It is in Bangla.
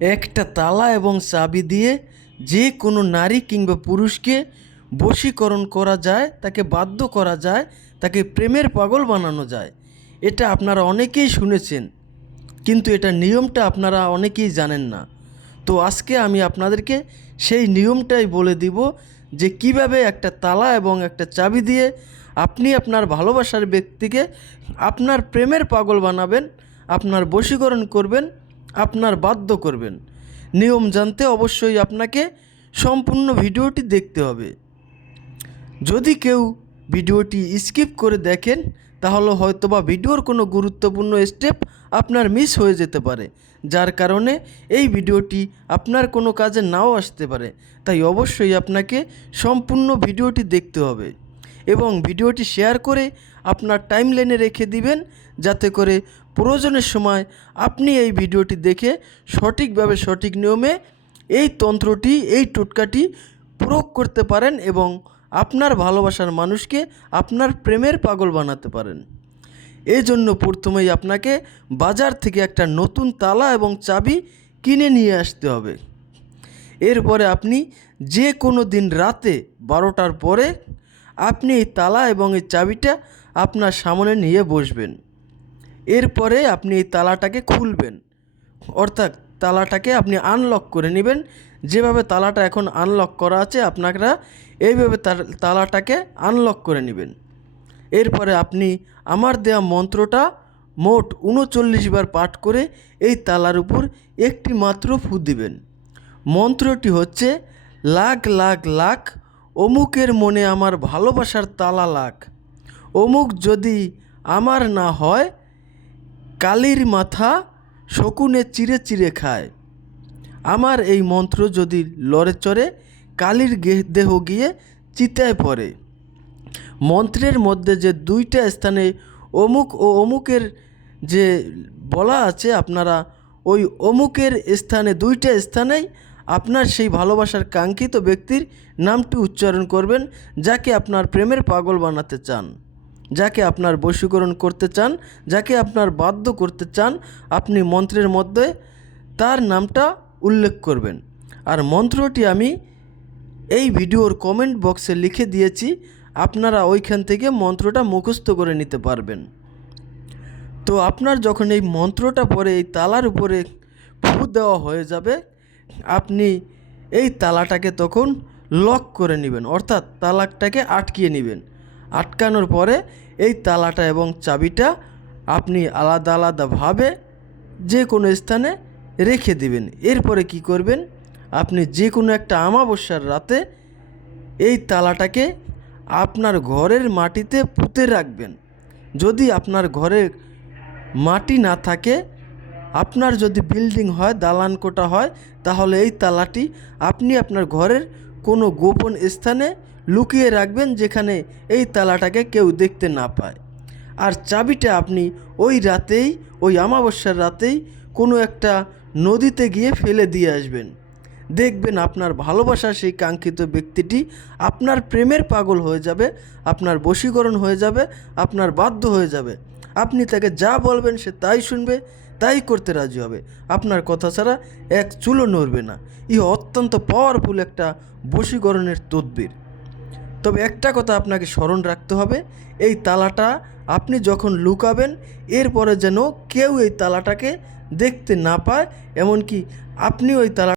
একটা তালা এবং চাবি দিয়ে যে কোনো নারী কিংবা পুরুষকে বশীকরণ করা যায়, তাকে বাধ্য করা যায়, তাকে প্রেমের পাগল বানানো যায়। এটা আপনারা অনেকেই শুনেছেন, কিন্তু এটা নিয়মটা আপনারা অনেকেই জানেন না। তো আজকে আমি আপনাদেরকে সেই নিয়মটাই বলে দিব যে কীভাবে একটা তালা এবং একটা চাবি দিয়ে আপনি আপনার ভালোবাসার ব্যক্তিকে আপনার প্রেমের পাগল বানাবেন, আপনার বশীকরণ করবেন আপনার বাধ্য করবেন। নিয়ম জানতে অবশ্যই আপনাকে সম্পূর্ণ ভিডিওটি দেখতে হবে। যদি কেউ ভিডিওটি স্কিপ করে দেখেন, তাহলে হয়তোবা ভিডিওর কোনো গুরুত্বপূর্ণ স্টেপ আপনার মিস হয়ে যেতে পারে, যার কারণে এই ভিডিওটি আপনার কোনো কাজে নাও আসতে পারে। তাই অবশ্যই আপনাকে সম্পূর্ণ ভিডিওটি দেখতে হবে। এবং ভিডিওটি শেয়ার করে আপনার টাইম টাইমলাইনে রেখে দিবেন, যাতে করে প্রয়োজনের সময় আপনি এই ভিডিওটি দেখে সঠিকভাবে সঠিক নিয়মে এই তন্ত্রটি, এই টোটকাটি প্রয়োগ করতে পারেন এবং আপনার ভালোবাসার মানুষকে আপনার প্রেমের পাগল বানাতে পারেন। এই জন্য প্রথমেই আপনাকে বাজার থেকে একটা নতুন তালা এবং চাবি কিনে নিয়ে আসতে হবে। এরপরে আপনি যে কোনো দিন রাতে বারোটার পরে আপনি তালা এবং এই চাবিটা আপনার সামনে নিয়ে বসবেন। এরপরে আপনি এই তালাটাকে খুলবেন। অর্থাৎ তালাটাকে আপনি আনলক করে নেবেন। যেভাবে তালাটা এখন আনলক করা আছে, আপনারা এইভাবে তালাটাকে আনলক করে নেবেন। এরপরে আপনি আমার দেওয়া মন্ত্রটা মোট উনচল্লিশ বার পাঠ করে এই তালার উপর একটি মাত্র ফু দিবেন। মন্ত্রটি হচ্ছে, লাখ লাখ লাখ অমুকের মনে আমার ভালোবাসার তালা লাখ। অমুক যদি আমার না হয়, কালির মাথা শকুনে চিরে চিরে খায়। আমার এই মন্ত্র যদি লড়ে চড়ে, কালির দেহ গিয়ে চিতায় পড়ে। মন্ত্রের মধ্যে যে দুইটা স্থানে অমুক ও অমুকের যে বলা আছে আপনারা, ওই অমুকের স্থানে দুইটা স্থানেই আপনার সেই ভালোবাসার কাঙ্ক্ষিত ব্যক্তির নামটি উচ্চারণ করবেন, যাকে আপনার প্রেমের পাগল বানাতে চান, যাকে আপনার বশীকরণ করতে চান, যাকে আপনার বাধ্য করতে চান, আপনি মন্ত্রের মধ্যে তার নামটা উল্লেখ করবেন। আর মন্ত্রটি আমি এই ভিডিওর কমেন্ট বক্সে লিখে দিয়েছি, আপনারা ওইখান থেকে মন্ত্রটা মুখস্থ করে নিতে পারবেন। তো আপনার যখন এই মন্ত্রটা পরে এই তালার উপরে ফু দেওয়া হয়ে যাবে আপনি এই তালাটাকে তখন লক করে নেবেন, অর্থাৎ তালাকটাকে আটকিয়ে নেবেন। আটকানোর পরে এই তালাটা এবং চাবিটা আপনি আলাদা আলাদাভাবে যে কোনো স্থানে রেখে দিবেন। এরপরে কি করবেন? আপনি যে কোনো একটা আমাবস্যার রাতে এই তালাটাকে আপনার ঘরের মাটিতে পুঁতে রাখবেন। যদি আপনার ঘরে মাটি না থাকে আপনার যদি বিল্ডিং হয়, দালান কোটা হয়, তাহলে এই তালাটি আপনি আপনার ঘরের কোনো গোপন স্থানে লুকিয়ে রাখবেন যেখানে এই তালাটাকে কেউ দেখতে না পায়। আর চাবিটা আপনি ওই রাতেই, ওই অমাবস্যার রাতেই কোনো একটা নদীতে গিয়ে ফেলে দিয়ে আসবেন। দেখবেন আপনার ভালোবাসা সেই কাঙ্ক্ষিত ব্যক্তিটি আপনার প্রেমের পাগল হয়ে যাবে, আপনার বশীকরণ হয়ে যাবে, আপনার বাধ্য হয়ে যাবে। আপনি তাকে যা বলবেন সে তাই শুনবে। তাই করতে রাজি হবে। আপনার কথা ছাড়া এক চুলো নড়বে না। ইহ অত্যন্ত পাওয়ারফুল একটা বশীকরণের তদ্বির। তবে একটা কথা আপনাকে স্মরণ রাখতে হবে, এই তালাটা আপনি যখন লুকাবেন, এরপরে যেন কেউ এই তালাটাকে দেখতে না পায়, এমনকি আপনি ওই তালা